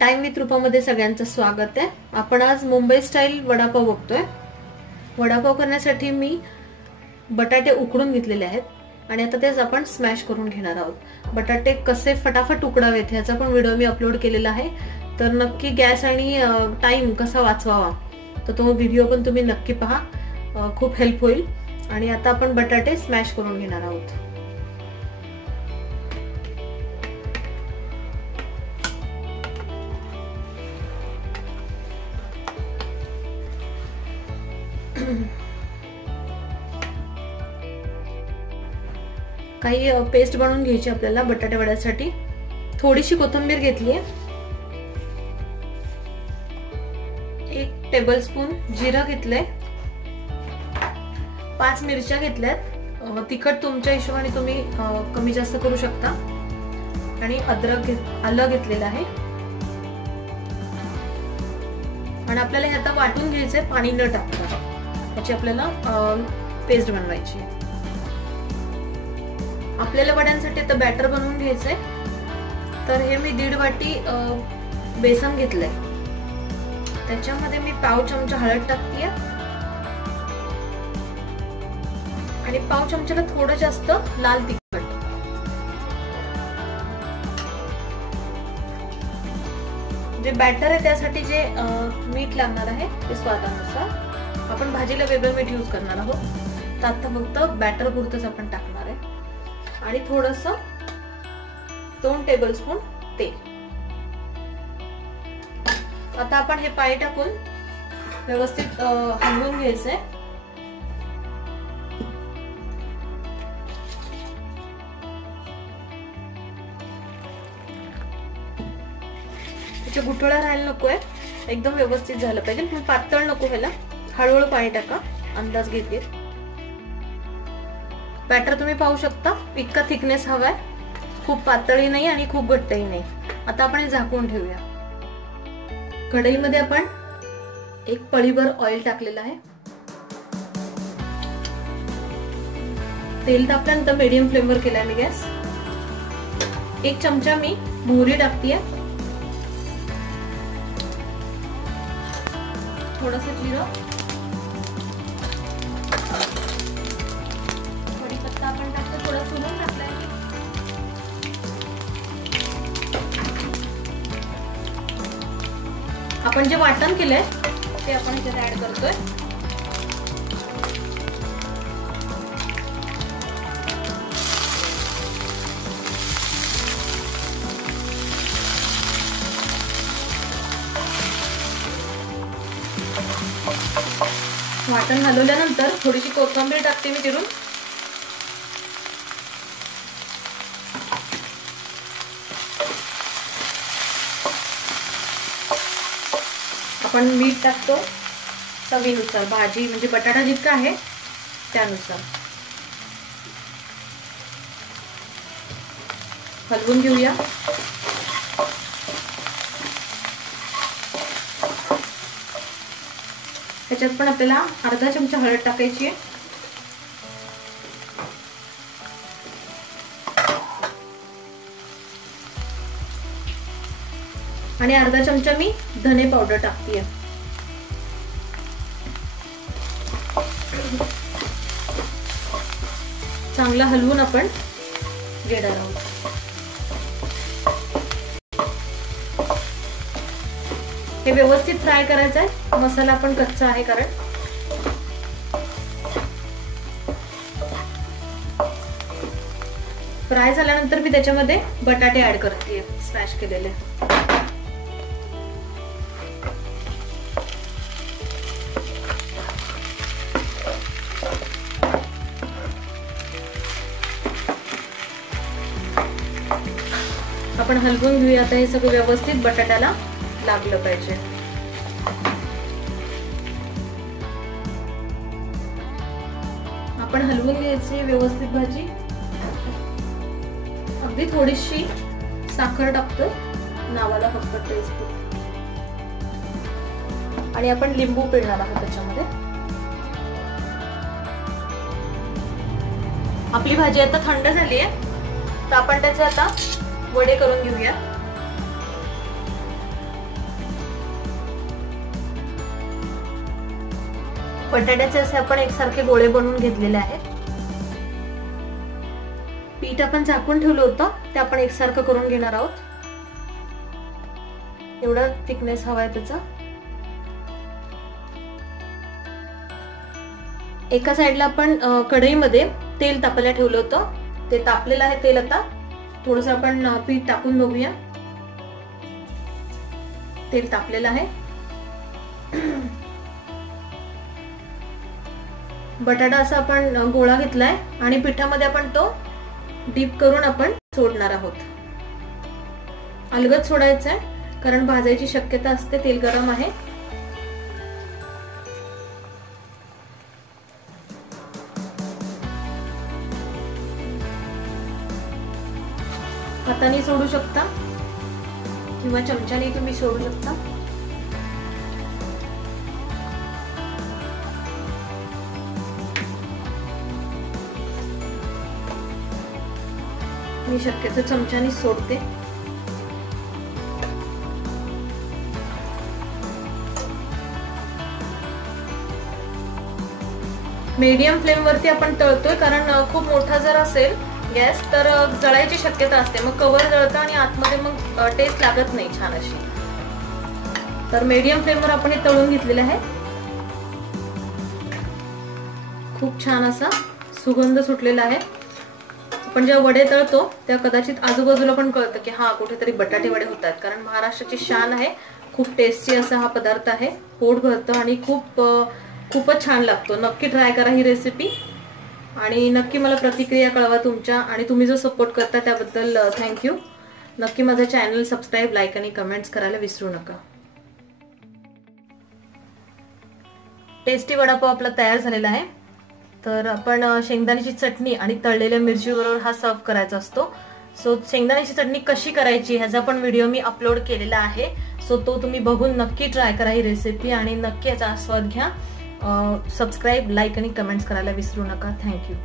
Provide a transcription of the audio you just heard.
Time with रूपामध्ये सगळ्यांचं स्वागत आहे. आपण आज मुंबई स्टाईल वडापाव बघतोय. वडापाव करण्यासाठी मी बटाटे उकडून घेतलेले आहेत. आणि आता तेच आपण स्मॅश करून घेणार आहोत. बटाटे कसे फटाफट उकडावेत ह्याचा पण व्हिडिओ मी अपलोड केलेला आहे. तर नक्की गॅस आणि टाइम कसा वाचवावा तर तो व्हिडिओ पण तुम्ही नक्की पहा. खूप हेल्प होईल. आणि आता आपण बटाटे स्मॅश करून घेणार आहोत. काही पेस्ट बनवून घ्यायची आपल्याला बटाटे वड्यासाठी. थोडीशी कोथिंबीर घेतली आहे एक टेबलस्पून जिरं घेतलंय. पाच मिरच्या घेतल्यात. तिखट तुमच्या हिशोबाने तुम्ही कमी जास्त करू शकता. आणि अद्रक आलं घेतलेलं आहे. आणि आपल्याला हे आता वाटून घ्यायचंय पाणी न टाकता. त्याची आपल्याला पेस्ट बनवायची. आपल्याला वड्यांसाठी तर बॅटर बनवून घ्यायचंय. तर हे मी दीड वाटी बेसन घेतलंय. त्याच्यामध्ये मी पाव चमचा हळद टाकते आणि पाव चमच्याला थोडं जास्त लाल तिखट. जे बॅटर आहे त्यासाठी जे मीठ लागणार आहे ते स्वादानुसार. आपण भाजीला वेगळं मीठ यूज करणार आहोत. तर आता फक्त बॅटर पुरतच आपण टाकणार आहे. आणि थोडस दोन टेबल स्पून तेल. आता आपण हे पाय टाकून व्यवस्थित हलवून घ्यायचंय. त्याच्या गुठळ्या राहायला नकोय. एकदम व्यवस्थित झालं पाहिजे. पण पातळ नको व्हायला. हळूहळू पाणी टाका अंदाज घेते बॅटर तुम्ही पाहू शकता इतका थिकनेस हवाय. खूप पातळी नाही आणि खूप घट्टही नाही. आता आपण हे झाकून ठेवूया. कढईमध्ये आपण एक पळीभर ऑइल टाकलेलं आहे. तेल तापल्यानंतर मीडियम फ्लेमवर केलाय मी गॅस. एक चमचा मी मोहरी टाकतीये. थोडस जिरं. आपण जे वाटण केलंय ते आपण ह्याच्यात ऍड करतोय. वाटण घालवल्यानंतर थोडीशी कोथिंबीर टाकते मी तिरून आपण मीठ टाकतो. चवीनुसार भाजी म्हणजे बटाटा जितका आहे त्यानुसार. हलवून घेऊया. त्याच्यात पण आपल्याला अर्धा चमचा हळद टाकायची आहे. आणि अर्धा चमचा मी धने पावडर टाकते चांगला हलवून आपण घेणार आहोत हे व्यवस्थित फ्राय करायचं आहे. मसाला पण कच्चा आहे कारण. फ्राय झाल्यानंतर मी त्याच्यामध्ये बटाटे ऍड करते स्मॅश केलेले. आपण हलवून घेऊया. आता हे सगळं व्यवस्थित बटाट्याला लागलं पाहिजे. आपण हलवून घ्यायची व्यवस्थित भाजी. अगदी थोडीशी साखर टाकतो. नावाला फक्त टेस्ट आणि आपण लिंबू पिळणार आहोत त्याच्यामध्ये. आपली भाजी आता थंड झाली आहे तर आपण त्याचे आता वडे करून घेऊया. बटाट्याचे असे आपण एकसारखे गोळे बनवून घेतलेले आहेत. पीठ आपण झाकून ठेवलं होतं ते आपण एकसारखं करून घेणार आहोत. एवढा थिकनेस हवा आहे त्याचा. एका साईडला आपण कढईमध्ये तेल तापायला ठेवलं होतं. ते तापलेलं आहे तेल आता. थोडस आपण पीठ टाकून बघूया. तेल तापलेलं आहे. बटाटा असा आपण गोळा घेतलाय आणि पिठामध्ये आपण तो डीप करून आपण सोडणार आहोत. अलगद सोडायचं आहे कारण भाजायची शक्यता असते तेल गरम आहे. हाताने सोडू शकता किंवा चमच्याने तुम्ही सोडू शकता. मी शक्यतो चमच्याने सोडते. मीडियम फ्लेम वरती आपण तळतोय कारण खूप मोठा जर असेल गॅस तर जळायची शक्यता असते. मग कवर जळतं आणि आतमध्ये मग टेस्ट लागत नाही छान अशी. तर मीडियम फ्लेमवर आपण हे तळून घेतलेले आहे. खूप छान असा सुगंध सुटलेला आहे. आपण जेव्हा वडे तळतो तेव्हा कदाचित आजूबाजूला पण कळतं की हा कुठेतरी बटाटे वडे होत कारण महाराष्ट्राची शान आहे. खूप टेस्टी असा हा पदार्थ आहे. पोट भरतं आणि खूप खूपच छान लागतो. नक्की ट्राय करा ही रेसिपी आणि नक्की मला प्रतिक्रिया कळवा तुमच्या आणि तुम्ही जो सपोर्ट करता त्याबद्दल थँक्यू नक्की माझं चॅनल सबस्क्राईब लाईक आणि कमेंट्स करायला विसरू नका. टेस्टी वडापाव आपला तयार झालेला आहे. तर आपण शेंगदाण्याची चटणी आणि तळलेल्या मिरचीबरोबर हा सर्व करायचा असतो. सो शेंगदाण्याची चटणी कशी करायची ह्याचा पण व्हिडिओ मी अपलोड केलेला आहे. सो तो तुम्ही बघून नक्की ट्राय करा ही रेसिपी आणि नक्की याचा आस्वाद घ्या. सबस्क्राईब लाईक आणि कमेंट्स करायला विसरू नका. थँक्यू